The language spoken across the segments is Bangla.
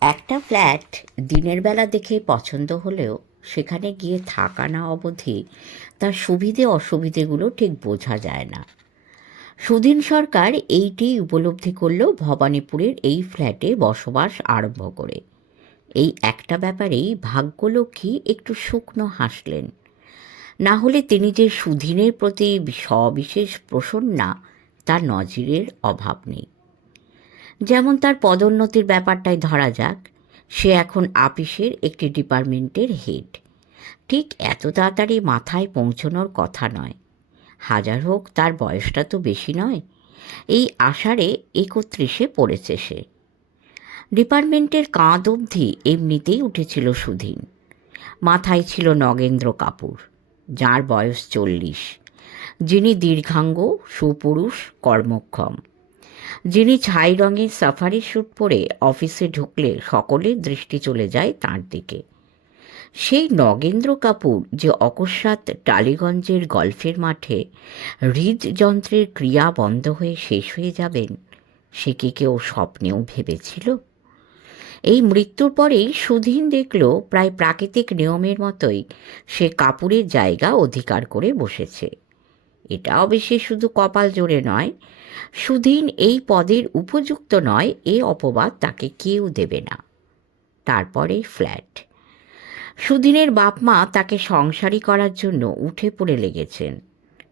একটা ফ্ল্যাট দিনের বেলা দেখে পছন্দ হলেও সেখানে গিয়ে থাকা না অবধি তার সুবিধে অসুবিধেগুলো ঠিক বোঝা যায় না। সুধীন সরকার এইটি উপলব্ধি করল ভবানীপুরের এই ফ্ল্যাটে বসবাস আরম্ভ করে। এই একটা ব্যাপারেই ভাগ্যলক্ষ্মী একটু শুকনো হাসলেন। না হলে তিনি যে সুধীনের প্রতি সবিশেষ প্রসন্না তার নজিরের অভাব নেই। যেমন তার পদোন্নতির ব্যাপারটাই ধরা যাক, সে এখন আপিসের একটি ডিপার্টমেন্টের হেড। ঠিক এত তাড়াতাড়ি মাথায় পৌঁছনোর কথা নয়। হাজার হোক, তার বয়সটা তো বেশি নয়। এই আষাঢ়ে একত্রিশে পড়েছে সে। ডিপার্টমেন্টের কাঁধ অবধি এমনিতেই উঠেছিল সুধীন। মাথায় ছিল নগেন্দ্র কাপুর, যার বয়স চল্লিশ। যিনি দীর্ঘাঙ্গ, সুপুরুষ, কর্মক্ষম। যিনি ছাই রঙের সাফারি স্যুট পরে অফিসে ঢুকলে সকলের দৃষ্টি চলে যায় তার দিকে। সেই নগেন্দ্র কাপুর যে অকস্মাৎ টালিগঞ্জের গল্ফের মাঠে হৃদযন্ত্রের ক্রিয়া বন্ধ হয়ে শেষ হয়ে যাবেন, সে কি কেউ স্বপ্নেও ভেবেছিল? এই মৃত্যুর পরেই সুধীন দেখল প্রায় প্রাকৃতিক নিয়মের মতোই সে কাপুরের জায়গা অধিকার করে বসেছে। এটা অবশ্যই শুধু কপাল জোরে নয় সুধীন এই পদের উপযুক্ত নয়, এ অপবাদ তাকে কেউ দেবে না। তারপরে ফ্ল্যাট। সুধীনের বাপ মা তাকে সংসারী করার জন্য উঠে পড়ে লেগেছেন।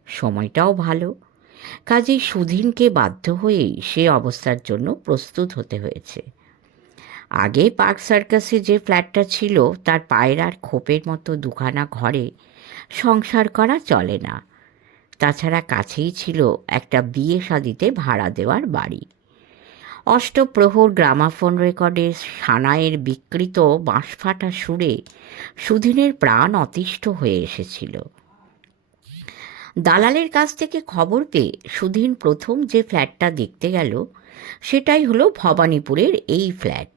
সময়টাও ভালো। কাজেই সুধীনকে বাধ্য হয়েই সে অবস্থার জন্য প্রস্তুত হতে হয়েছে। আগে পার্ক সার্কাসে যে ফ্ল্যাটটা ছিল, তার পায়রার খোপের মতো দুখানা ঘরে সংসার করা চলে না। তাছাড়া কাছেই ছিল একটা বিয়ে শাদিতে ভাড়া দেওয়ার বাড়ি। অষ্টপ্রহর গ্রামাফোন রেকর্ডের সানায়ের বিকৃত বাঁশফাটা সুরে সুধীনের প্রাণ অতিষ্ঠ হয়ে এসেছিল। দালালের কাছ থেকে খবর পেয়ে সুধীন প্রথম যে ফ্ল্যাটটা দেখতে গেল, সেটাই হলো ভবানীপুরের এই ফ্ল্যাট।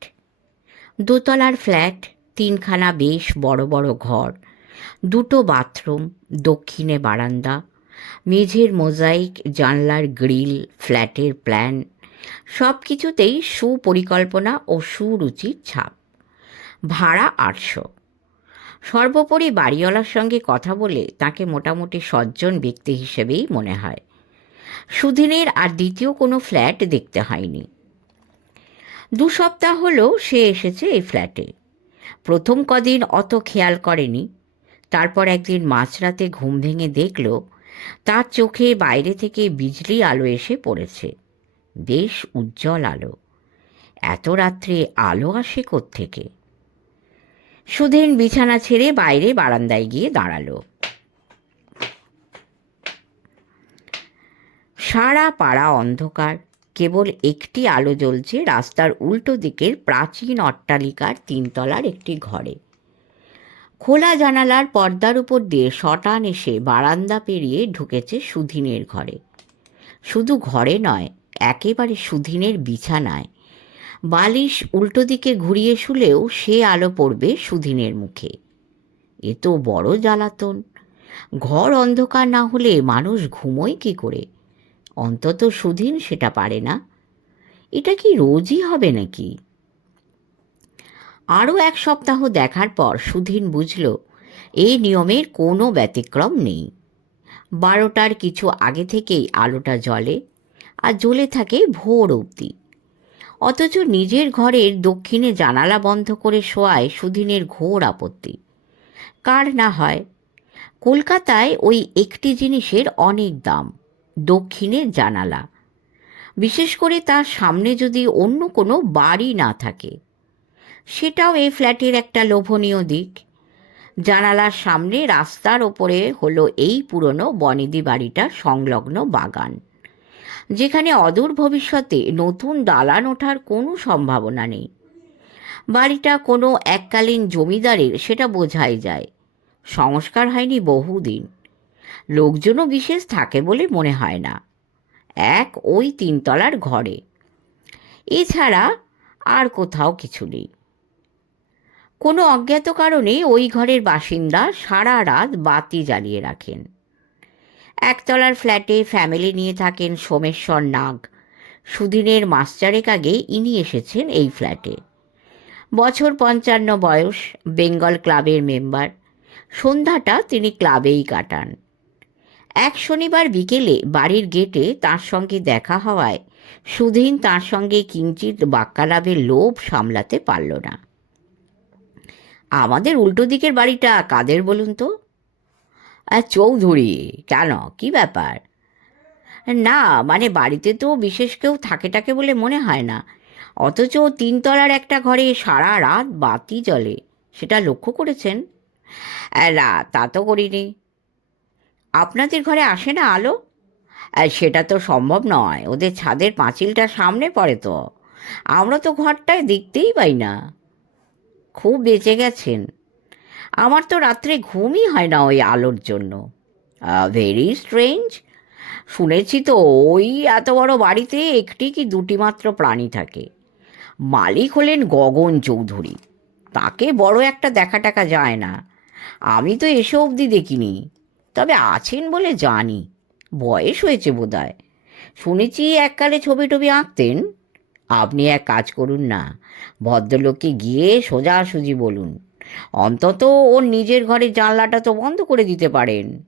দোতলার ফ্ল্যাট, তিনখানা বেশ বড় বড় ঘর, দুটো বাথরুম, দক্ষিণে বারান্দা মেঝের মোজাইক, জানলার গ্রিল, ফ্ল্যাটের প্ল্যান সব কিছুতেই সুপরিকল্পনা ও সুরুচির ছাপ। ভাড়া আটশো। সর্বোপরি বাড়িওয়ালার সঙ্গে কথা বলে তাকে মোটামুটি সজ্জন ব্যক্তি হিসেবেই মনে হয়। সুদিনের আর দ্বিতীয় কোনো ফ্ল্যাট দেখতে হয়নি। দু সপ্তাহ হলো সে এসেছে এই ফ্ল্যাটে। প্রথম কদিন অত খেয়াল করেনি। তারপর একদিন মাঝরাতে ঘুম ভেঙে দেখল তার চোখে বাইরে থেকে বিজলি আলো এসে পড়েছে। বেশ উজ্জ্বল আলো। এত রাত্রে আলো আসে থেকে সুধীন বিছানা ছেড়ে বাইরে বারান্দায় গিয়ে দাঁড়াল। সারা পাড়া অন্ধকার। কেবল একটি আলো জ্বলছে রাস্তার উল্টো দিকের প্রাচীন অট্টালিকার তিনতলার একটি ঘরে। খোলা জানালার পর্দার উপর দিয়ে শটান এসে বারান্দা পেরিয়ে ঢুকেছে সুধীনের ঘরে। শুধু ঘরে নয়, একেবারে সুধীনের বিছানায়। বালিশ উল্টো দিকে ঘুরিয়ে শুলেও সে আলো পড়বে সুধীনের মুখে। এ তো বড় জ্বালাতন। ঘর অন্ধকার না হলে মানুষ ঘুমোয় কি করে? অন্তত সুধীন সেটা পারে না। এটা কি রোজই হবে নাকি? আরও এক সপ্তাহ দেখার পর সুধীন বুঝল, এই নিয়মের কোনো ব্যতিক্রম নেই। বারোটার কিছু আগে থেকেই আলোটা জ্বলে আর জ্বলে থাকে ভোর অবধি। অথচ নিজের ঘরের দক্ষিণে জানালা বন্ধ করে শোয়ায় সুধীনের ঘোর আপত্তি। কার না হয়, কলকাতায় ওই একটি জিনিসের অনেক দাম দক্ষিণের জানালা। বিশেষ করে তার সামনে যদি অন্য কোনো বাড়ি না থাকে। সেটাও এই ফ্ল্যাটের একটা লোভনীয় দিক। জানালার সামনে রাস্তার ওপরে হলো এই পুরনো বনেদি বাড়িটা সংলগ্ন বাগান। যেখানে অদূর ভবিষ্যতে নতুন দালান ওঠার কোনো সম্ভাবনা নেই। বাড়িটা কোনো এককালীন জমিদারের সেটা বোঝাই যায়। সংস্কার হয়নি বহুদিন। লোকজনও বিশেষ থাকে বলে মনে হয় না। এক ওই তিনতলার ঘরে। এছাড়া আর কোথাও কিছু নেই। কোনো অজ্ঞাত কারণে ওই ঘরের বাসিন্দা সারা রাত বাতি জ্বালিয়ে রাখেন। একতলার ফ্ল্যাটে ফ্যামিলি নিয়ে থাকেন সোমেশ্বর নাগ। সুদিনের মাস চারেক আগে ইনি এসেছেন এই ফ্ল্যাটে। বছর পঞ্চান্ন বয়স, বেঙ্গল ক্লাবের মেম্বার। সন্ধ্যাটা তিনি ক্লাবেই কাটান। এক শনিবার বিকেলে বাড়ির গেটে তার সঙ্গে দেখা হওয়ায় সুধীন তার সঙ্গে কিঞ্চিত বাক্যালাভের লোভ সামলাতে পারল না। আমাদের উল্টো দিকের বাড়িটা কাদের বলুন তো? চৌধুরী, কেন? কি ব্যাপার? না মানে বাড়িতে তো বিশেষ কেউ থাকে টাকে বলে মনে হয় না। অথচ তিনতলার একটা ঘরে সারা রাত বাতি জ্বলে, সেটা লক্ষ্য করেছেন? না, তা তো করিনি। আপনাদের ঘরে আসে না আলো? সেটা তো সম্ভব নয়, ওদের ছাদের পাঁচিলটা সামনে পড়ে তো। আমরা তো ঘরটায় দেখতেই পাই না। খুব বেঁচে গেছেন। আমার তো রাত্রে ঘুমই হয় না ওই আলোর জন্য। ভেরি স্ট্রেঞ্জ শুনেছি তো, ওই এত বড় বাড়িতে একটি কি দুটি মাত্র প্রাণী থাকে। মালিক হলেন গগন চৌধুরী। তাকে বড় একটা দেখা টাকা যায় না। আমি তো এসে অবধি দেখিনি। তবে আছেন বলে জানি। বয়স হয়েছে বোধহয়। শুনেছি এককালে ছবি টবি আঁকতেন। আপনি এক কাজ করুন না, ভদ্রলোককে গিয়ে সোজাসুজি বলুন, অন্তত ওর নিজের ঘরের জানলাটা তো বন্ধ করে দিতে পারেন।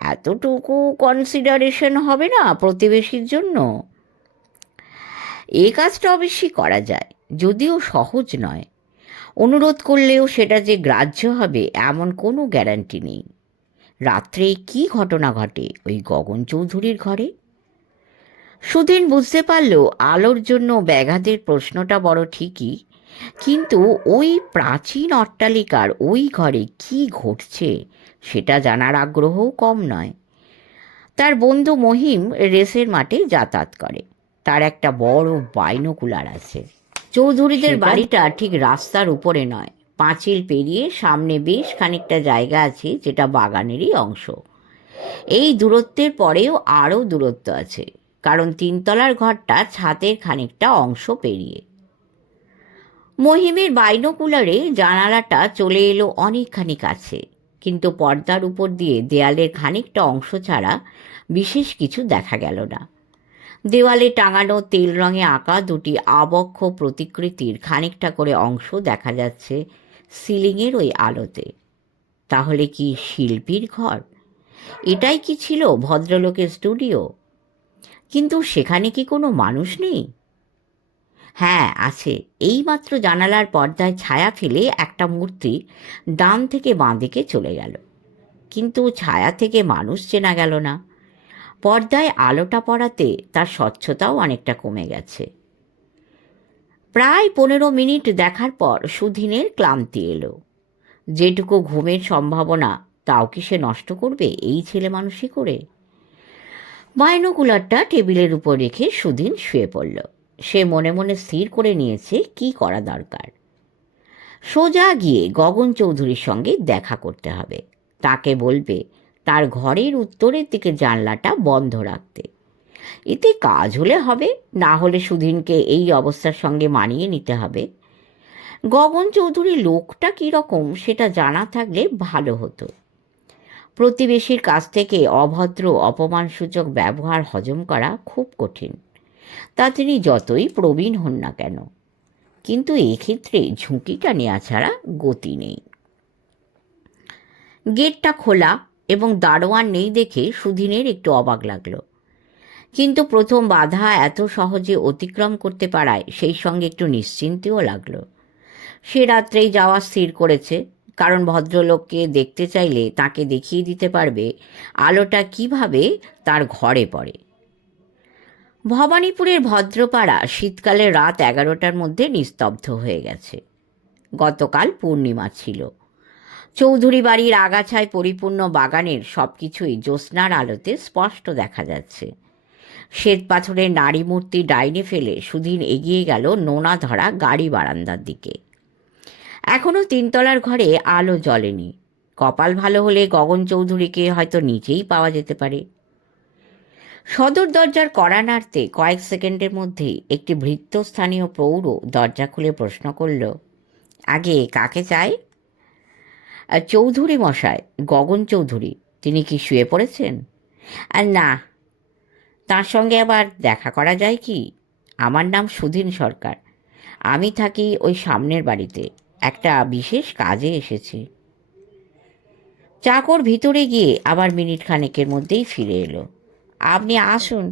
এতটুকু কনসিডারেশন হবে না প্রতিবেশীর জন্য? এই কাজটা অবশ্যই করা যায়, যদিও সহজ নয়। অনুরোধ করলেও সেটা যে গ্রাহ্য হবে এমন কোনো গ্যারান্টি নেই। রাত্রে কি ঘটনা ঘটে ওই গগন চৌধুরীর ঘরে? সুদিন বুঝতে পারল আলোর জন্য ব্যাঘাতের প্রশ্নটা বড় ঠিকই কিন্তু ওই প্রাচীন অট্টালিকার ওই ঘরে কি ঘটছে সেটা জানার আগ্রহও কম নয়। তার বন্ধু মহিম রেসের মাঠে যাতায়াত করে। তার একটা বড় বাইনোকুলার আছে। চৌধুরীদের বাড়িটা ঠিক রাস্তার উপরে নয়। পাঁচিল পেরিয়ে সামনে বেশ খানিকটা জায়গা আছে যেটা বাগানেরই অংশ। এই দূরত্বের পরেও আরও দূরত্ব আছে। কারণ তিনতলার ঘরটা ছাদের খানিকটা অংশ পেরিয়ে। মহিমের বাইনোকুলারে জানালাটা চলে এলো অনেকখানি কাছে, কিন্তু পর্দার উপর দিয়ে দেয়ালের খানিকটা অংশ ছাড়া বিশেষ কিছু দেখা গেল না। দেওয়ালে টাঙানো তেল রঙে আঁকা দুটি আবক্ষ প্রতিকৃতির খানিকটা করে অংশ দেখা যাচ্ছে সিলিংয়ের ওই আলোতে। তাহলে কি শিল্পীর ঘর? এটাই কি ছিল ভদ্রলোকের স্টুডিও? কিন্তু সেখানে কি কোনো মানুষ নেই? হ্যাঁ আছে। এইমাত্র জানালার পর্দায় ছায়া ফেলে একটা মূর্তি ডান থেকে বাঁ দিকে চলে গেল। কিন্তু ছায়া থেকে মানুষ চেনা গেল না। পর্দায় আলোটা পড়াতে তার স্বচ্ছতাও অনেকটা কমে গেছে। প্রায় পনেরো মিনিট দেখার পর সুধীনের ক্লান্তি এলো। যেটুকু ঘুমের সম্ভাবনা, তাও কি সে নষ্ট করবে এই ছেলে মানুষই করে? বাইনোকুলারটা টেবিলের উপর রেখে সুদিন শুয়ে পড়ল। সে মনে মনে স্থির করে নিয়েছে কি করা দরকার। সোজা গিয়ে গগন চৌধুরীর সঙ্গে দেখা করতে হবে। তাকে বলবে, তার ঘরের উত্তরের দিকে জানলাটা বন্ধ রাখতে। এতে কাজ হলে হবে, না হলে সুধীনকে এই অবস্থার সঙ্গে মানিয়ে নিতে হবে। গগন চৌধুরী লোকটা কীরকম, সেটা জানা থাকলে ভালো হতো। প্রতিবেশীর কাছ থেকে অভদ্র অপমানসূচক ব্যবহার হজম করা খুব কঠিন। তা তিনি যতই প্রবীণ হন না কেন, কিন্তু এক্ষেত্রে ঝুঁকিটা নেওয়া ছাড়া গতি নেই। গেটটা খোলা এবং দারোয়ান নেই দেখে সুধীনের একটু অবাক লাগল। কিন্তু প্রথম বাধা এত সহজে অতিক্রম করতে পারায় সেই সঙ্গে একটু নিশ্চিন্তেও লাগল। সে রাত্রেই যাওয়া স্থির করেছে। কারণ ভদ্রলোককে দেখতে চাইলে তাকে দেখিয়ে দিতে পারবে আলোটা কীভাবে তার ঘরে পড়ে। ভবানীপুরের ভদ্রপাড়া শীতকালে রাত এগারোটার মধ্যে নিস্তব্ধ হয়ে গেছে। গতকাল পূর্ণিমা ছিল। চৌধুরী বাড়ির আগাছায় পরিপূর্ণ বাগানের সব কিছুই জ্যোৎস্নার আলোতে স্পষ্ট দেখা যাচ্ছে। শ্বেত পাথরের নারী মূর্তি ডাইনে ফেলে সুদিন এগিয়ে গেল নোনা ধরা গাড়ি বারান্দার দিকে। এখনও তিনতলার ঘরে আলো জ্বলেনি। কপাল ভালো হলে গগন চৌধুরীকে হয়তো নিচেই পাওয়া যেতে পারে। সদর দরজার কড়া নাড়তে কয়েক সেকেন্ডের মধ্যেই একটি ভৃত্যস্থানীয় প্রৌঢ় দরজা খুলে প্রশ্ন করল, আগে কাকে চাই? চৌধুরী মশায় গগন চৌধুরী। তিনি কি শুয়ে পড়েছেন? আর না। তার সঙ্গে আবার দেখা করা যায় কি? আমার নাম সুধীন সরকার। আমি থাকি ওই সামনের বাড়িতে। একটা বিশেষ কাজে এসেছি। চাকর ভিতরে গিয়ে আবার মিনিট খানেকের মধ্যেই ফিরে এলো। আপনি আসুন।